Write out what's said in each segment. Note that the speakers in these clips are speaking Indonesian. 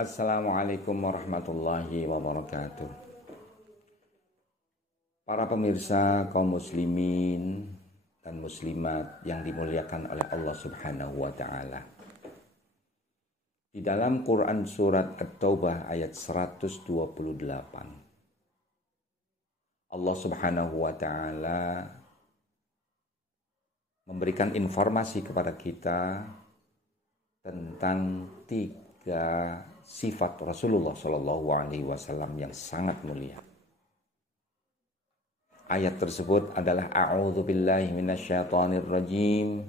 Assalamualaikum warahmatullahi wabarakatuh. Para pemirsa kaum muslimin dan muslimat yang dimuliakan oleh Allah Subhanahu wa taala. Di dalam Quran surat At-Taubah ayat 128. Allah Subhanahu wa taala memberikan informasi kepada kita tentang tiga sifat Rasulullah Shallallahu Alaihi Wasallam yang sangat mulia. Ayat tersebut adalah A'udzubillahi minasyaitonirrajim.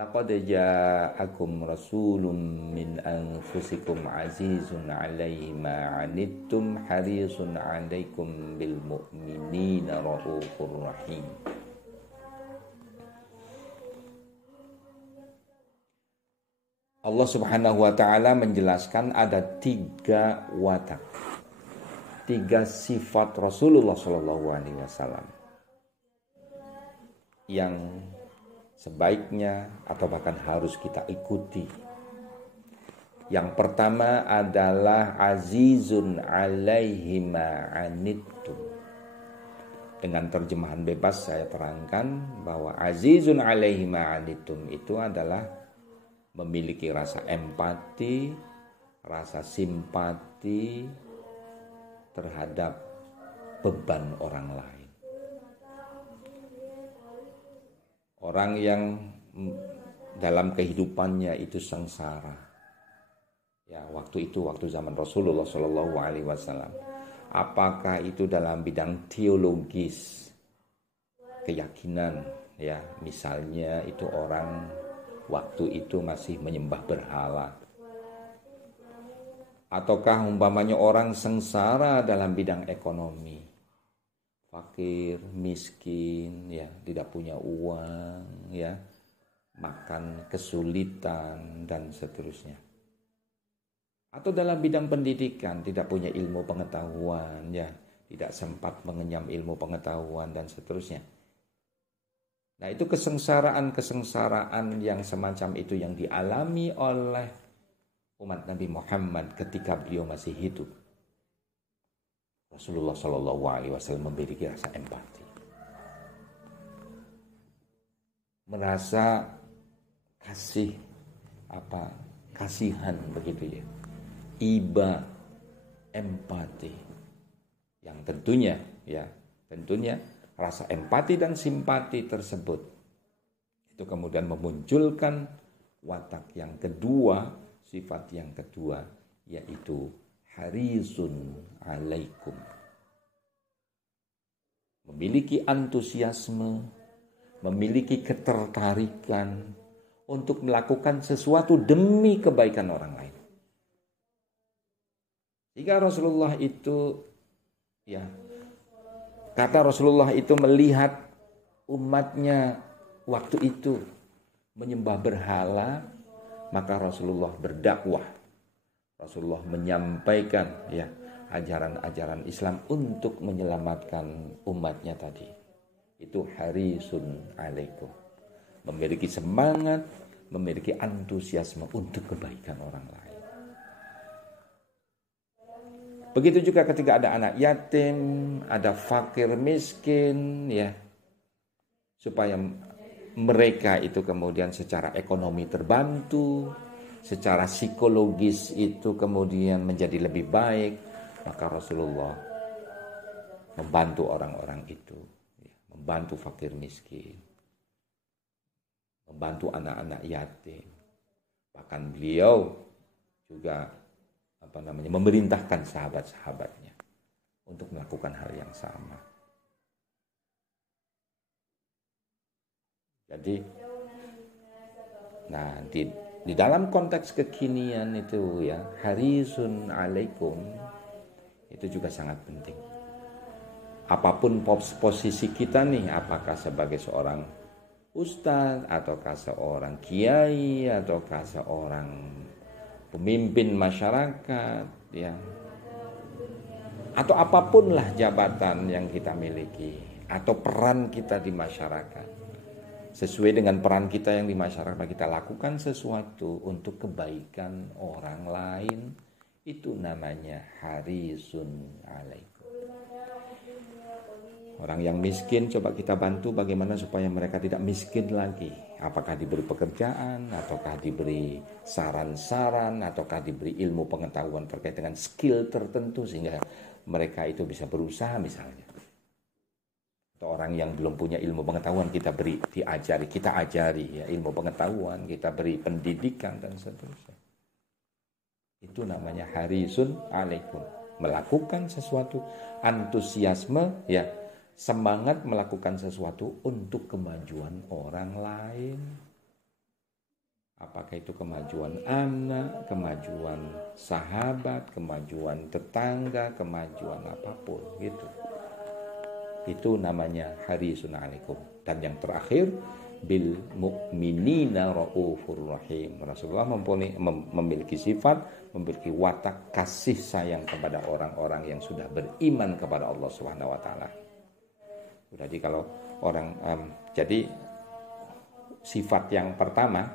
Laqad ja'akum rasulun min anfusikum azizun 'alaihi ma 'anittum harisun 'alaikum bil mu'minina raufur rahim. Allah Subhanahu wa ta'ala menjelaskan ada tiga watak, tiga sifat Rasulullah Shallallahu Alaihi Wasallam yang sebaiknya atau bahkan harus kita ikuti. Yang pertama adalah azizun alaihi ma'anittum. Dengan terjemahan bebas saya terangkan bahwa azizun alaihi ma'anittum itu adalah memiliki rasa empati, rasa simpati terhadap beban orang lain. Orang yang dalam kehidupannya itu sengsara. Ya, waktu zaman Rasulullah Shallallahu Alaihi Wasallam. Apakah itu dalam bidang teologis, keyakinan, ya, misalnya itu orang waktu itu masih menyembah berhala, ataukah umpamanya orang sengsara dalam bidang ekonomi, fakir, miskin, ya, tidak punya uang, ya, makan kesulitan dan seterusnya. Atau dalam bidang pendidikan tidak punya ilmu pengetahuan, ya, tidak sempat mengenyam ilmu pengetahuan dan seterusnya. Nah, itu kesengsaraan yang semacam itu yang dialami oleh umat Nabi Muhammad ketika beliau masih hidup. Rasulullah Shallallahu Alaihi Wasallam memiliki rasa empati, merasa kasihan begitu ya, iba, empati, yang tentunya rasa empati dan simpati tersebut itu kemudian memunculkan watak yang kedua, sifat yang kedua, yaitu harisun alaikum. Memiliki antusiasme, memiliki ketertarikan untuk melakukan sesuatu demi kebaikan orang lain. Jika Rasulullah itu, ya, kata Rasulullah itu melihat umatnya waktu itu menyembah berhala, maka Rasulullah berdakwah. Rasulullah menyampaikan, ya, ajaran-ajaran Islam untuk menyelamatkan umatnya tadi. Itu harisun alaikum. Memiliki semangat, memiliki antusiasme untuk kebaikan orang lain. Begitu juga ketika ada anak yatim, ada fakir miskin, ya, supaya mereka itu kemudian secara ekonomi terbantu, secara psikologis itu kemudian menjadi lebih baik, maka Rasulullah membantu orang-orang itu, ya, membantu fakir miskin, membantu anak-anak yatim. Bahkan beliau juga memerintahkan sahabat-sahabatnya untuk melakukan hal yang sama. Jadi, nah di dalam konteks kekinian itu, ya, harisun alaikum itu juga sangat penting. Apapun posisi kita nih, apakah sebagai seorang ustadz, ataukah seorang kiai, ataukah seorang pemimpin masyarakat, ya, atau apapun lah jabatan yang kita miliki atau peran kita di masyarakat, sesuai dengan peran kita yang di masyarakat, kita lakukan sesuatu untuk kebaikan orang lain, itu namanya harisun alaikum. Orang yang miskin coba kita bantu bagaimana supaya mereka tidak miskin lagi. Apakah diberi pekerjaan, ataukah diberi saran-saran, ataukah diberi ilmu pengetahuan terkait dengan skill tertentu sehingga mereka itu bisa berusaha misalnya. Atau orang yang belum punya ilmu pengetahuan kita beri, kita ajari ya, ilmu pengetahuan, kita beri pendidikan dan seterusnya. Itu namanya harisun alaikum. Melakukan sesuatu, antusiasme ya, semangat melakukan sesuatu untuk kemajuan orang lain. Apakah itu kemajuan anak, kemajuan sahabat, kemajuan tetangga, kemajuan apapun gitu. Itu namanya harisun alaikum. Dan yang terakhir, bil mu'minina raufur rahim. Rasulullah memiliki sifat, memiliki watak kasih sayang kepada orang-orang yang sudah beriman kepada Allah Subhanahu wa taala. Jadi kalau orang jadi sifat yang pertama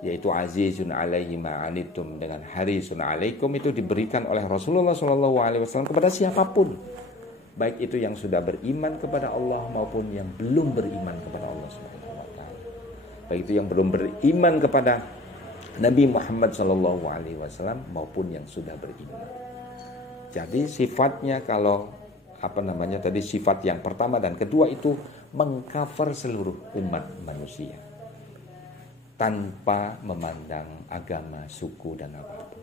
yaitu azizun alaihi ma'anitum dengan harisun alaikum itu diberikan oleh Rasulullah SAW kepada siapapun, baik itu yang sudah beriman kepada Allah maupun yang belum beriman kepada Allah Subhanahu wa taala. Baik itu yang belum beriman kepada Nabi Muhammad SAW maupun yang sudah beriman. Jadi sifatnya kalau sifat yang pertama dan kedua itu mengcover seluruh umat manusia tanpa memandang agama, suku dan apapun.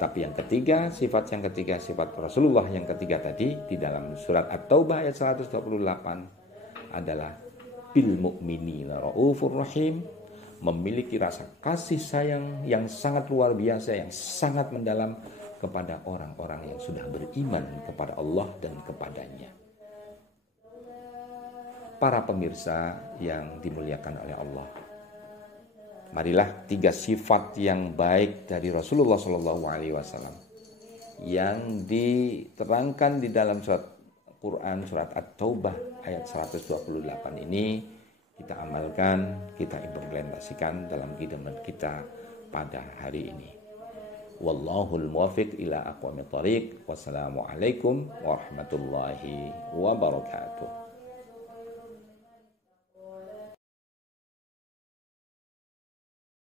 Tapi yang ketiga, sifat Rasulullah yang ketiga tadi di dalam surat At-Taubah ayat 128 adalah bil mu'minina raufur rahim, memiliki rasa kasih sayang yang sangat luar biasa, yang sangat mendalam kepada orang-orang yang sudah beriman kepada Allah dan kepadanya. Para pemirsa yang dimuliakan oleh Allah, marilah 3 sifat yang baik dari Rasulullah SAW yang diterangkan di dalam surat Quran, surat At-Taubah ayat 128 ini kita amalkan, kita implementasikan dalam kehidupan kita pada hari ini. Wallahul muwaffiq ila aqwamit thoriq. Wassalamualaikum warahmatullahi wabarakatuh.